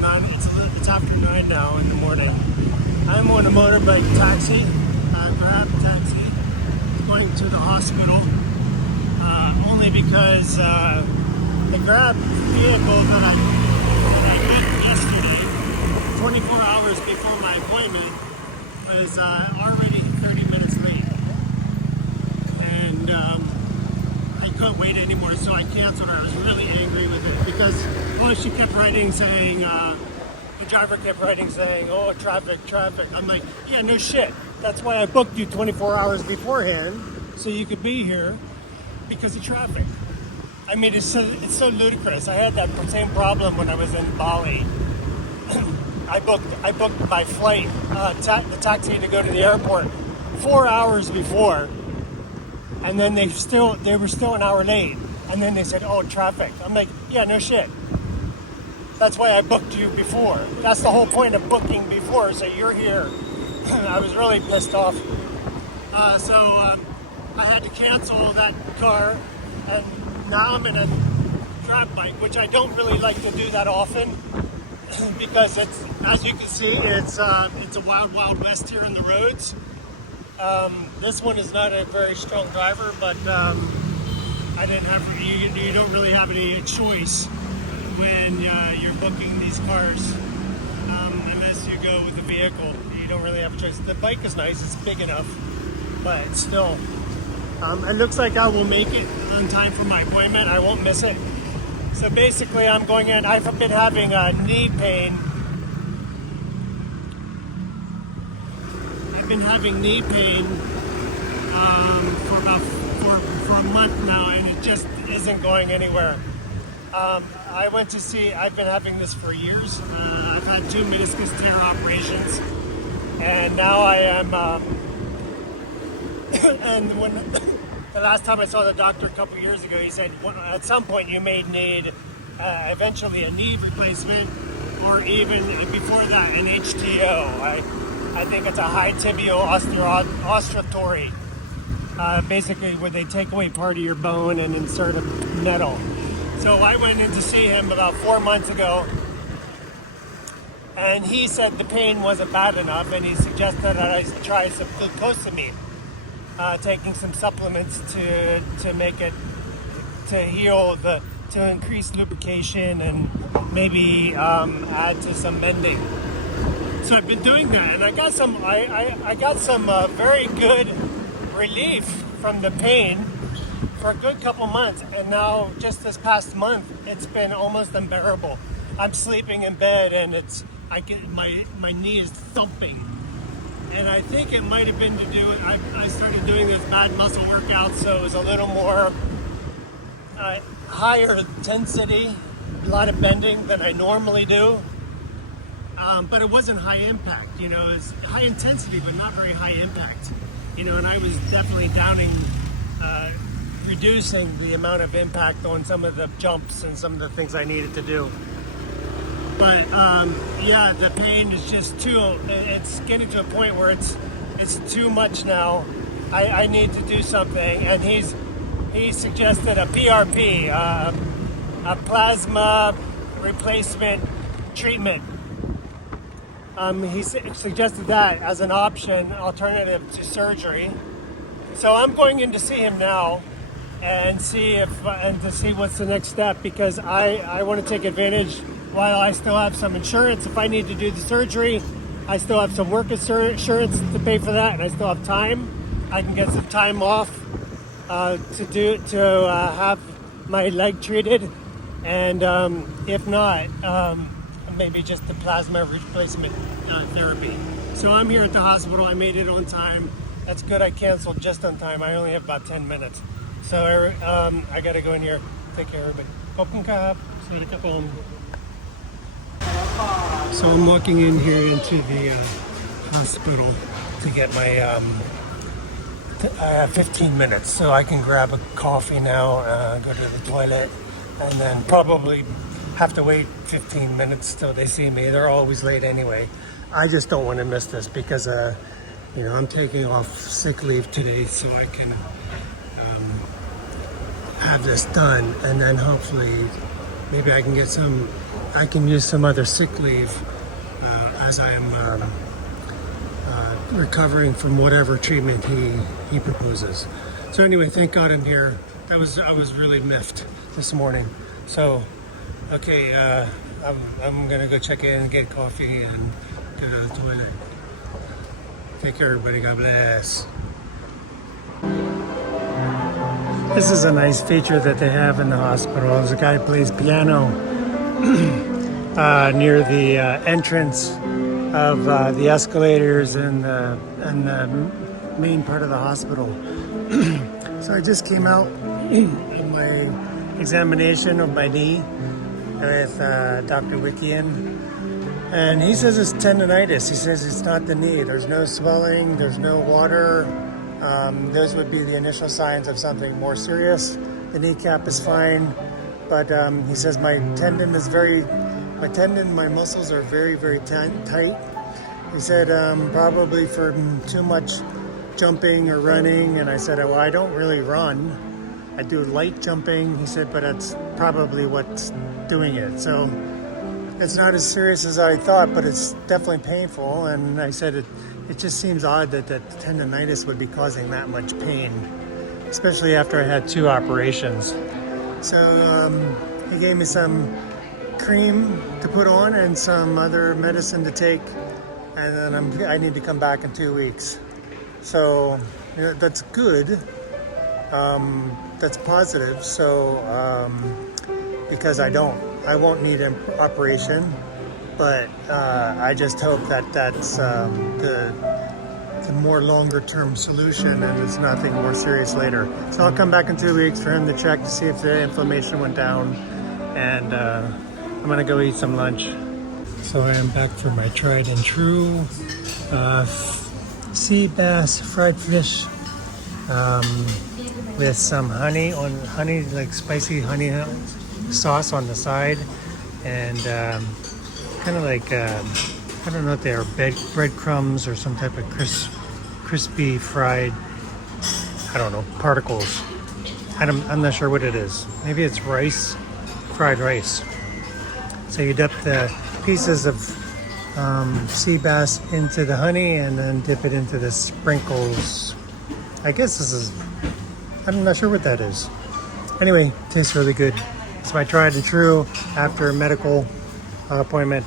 9. It's after 9 now in the morning. I'm on a motorbike taxi, Grab taxi, going to the hospital. Only because the Grab vehicle that I booked yesterday, 24 hours before my appointment, was already 30 minutes late, and I couldn't wait anymore, so I canceled. I was really angry with it because she kept writing saying, the driver kept writing saying, "Oh, traffic." I'm like, yeah, no shit. That's why I booked you 24 hours beforehand, so you could be here, because of traffic. I mean, it's so ludicrous. I had that same problem when I was in Bali. I booked my flight, the taxi to go to the airport 4 hours before, and then they were still an hour late, and then they said, "Oh, traffic." I'm like, yeah, no shit. That's why I booked you before. That's the whole point of booking before, so you're here. I was really pissed off. So I had to cancel that car, and now I'm in a Grab bike, which I don't really like to do that often, because it's, as you can see, it's a wild west here on the roads. This one is not a very strong driver, but I didn't have, you don't really have any choice when you're booking these cars, unless you go with a vehicle. You don't really have a choice. The bike is nice, it's big enough, but still, it looks like I will make it on time for my appointment. I won't miss it. So basically, I'm going in. I've been having knee pain. I've been having knee pain for a month now, and it just isn't going anywhere. I went to see. I've been having this for years. I've had 2 meniscus tear operations, and now I am. And when the last time I saw the doctor a couple years ago, he said, well, at some point you may need eventually a knee replacement, or even before that an HTO. I think it's a high tibial osteotomy, basically where they take away part of your bone and insert a metal. So I went in to see him about 4 months ago, and he said the pain wasn't bad enough, and he suggested that I try some glucosamine. Taking some supplements to make it, to heal to increase lubrication and maybe add to some mending. So I've been doing that, and I got some very good relief from the pain for a good couple months, and now just this past month it's been almost unbearable. I'm sleeping in bed and my knee is thumping. And I think it might have been to do with, I started doing this bad muscle workout, so it was a little more higher intensity, a lot of bending than I normally do. But it wasn't high impact, it was high intensity, but not very high impact. And I was definitely reducing the amount of impact on some of the jumps and some of the things I needed to do. But yeah, the pain is just it's getting to a point where it's too much now. I need to do something, and he suggested a PRP, a plasma replacement treatment. He suggested that as an option, alternative to surgery. So I'm going in to see him now and to see what's the next step, because I want to take advantage. While I still have some insurance, if I need to do the surgery, I still have some work insurance to pay for that, and I still have time. I can get some time off to have my leg treated, and if not, maybe just the plasma replacement therapy. So I'm here at the hospital. I made it on time. That's good. I canceled just on time. I only have about 10 minutes. So I got to go in here. Take care, everybody. Kokum kahap. So I'm walking in here into the hospital to get my, I have 15 minutes, so I can grab a coffee now, go to the toilet, and then probably have to wait 15 minutes till they see me. They're always late anyway. I just don't want to miss this because, I'm taking off sick leave today so I can have this done, and then hopefully maybe I can get some, I can use some other sick leave as I am recovering from whatever treatment he proposes. So anyway, thank God I'm here. I was really miffed this morning. So, okay, I'm gonna go check in, get coffee, and go to the toilet. Take care, everybody. God bless. This is a nice feature that they have in the hospital. There's a guy who plays piano near the entrance of the escalators and the main part of the hospital. So I just came out of my examination of my knee with Dr. Wickian, and he says it's tendonitis. He says it's not the knee. There's no swelling, there's no water. Those would be the initial signs of something more serious. The kneecap is fine, but he says my tendon is my muscles are very, very tight. He said probably for too much jumping or running, and I said, well, I don't really run. I do light jumping. He said, but that's probably what's doing it. So it's not as serious as I thought, but it's definitely painful. And I said, it just seems odd that tendonitis would be causing that much pain, especially after I had 2 operations. So he gave me some cream to put on and some other medicine to take, and then I need to come back in 2 weeks. So that's good. That's positive. So because I won't need an operation, but I just hope that that's the more longer term solution and it's nothing more serious later. So I'll come back in 2 weeks for him to check to see if the inflammation went down, and I'm gonna go eat some lunch. So I am back for my tried and true sea bass fried fish with some honey, like spicy honey sauce on the side, and kind of like I don't know if they are breadcrumbs or some type of crispy fried, I don't know, particles. I'm not sure what it is. Maybe it's rice, fried rice. So you dip the pieces of sea bass into the honey and then dip it into the sprinkles. I guess I'm not sure what that is. Anyway, tastes really good. It's my tried and true after a medical appointment.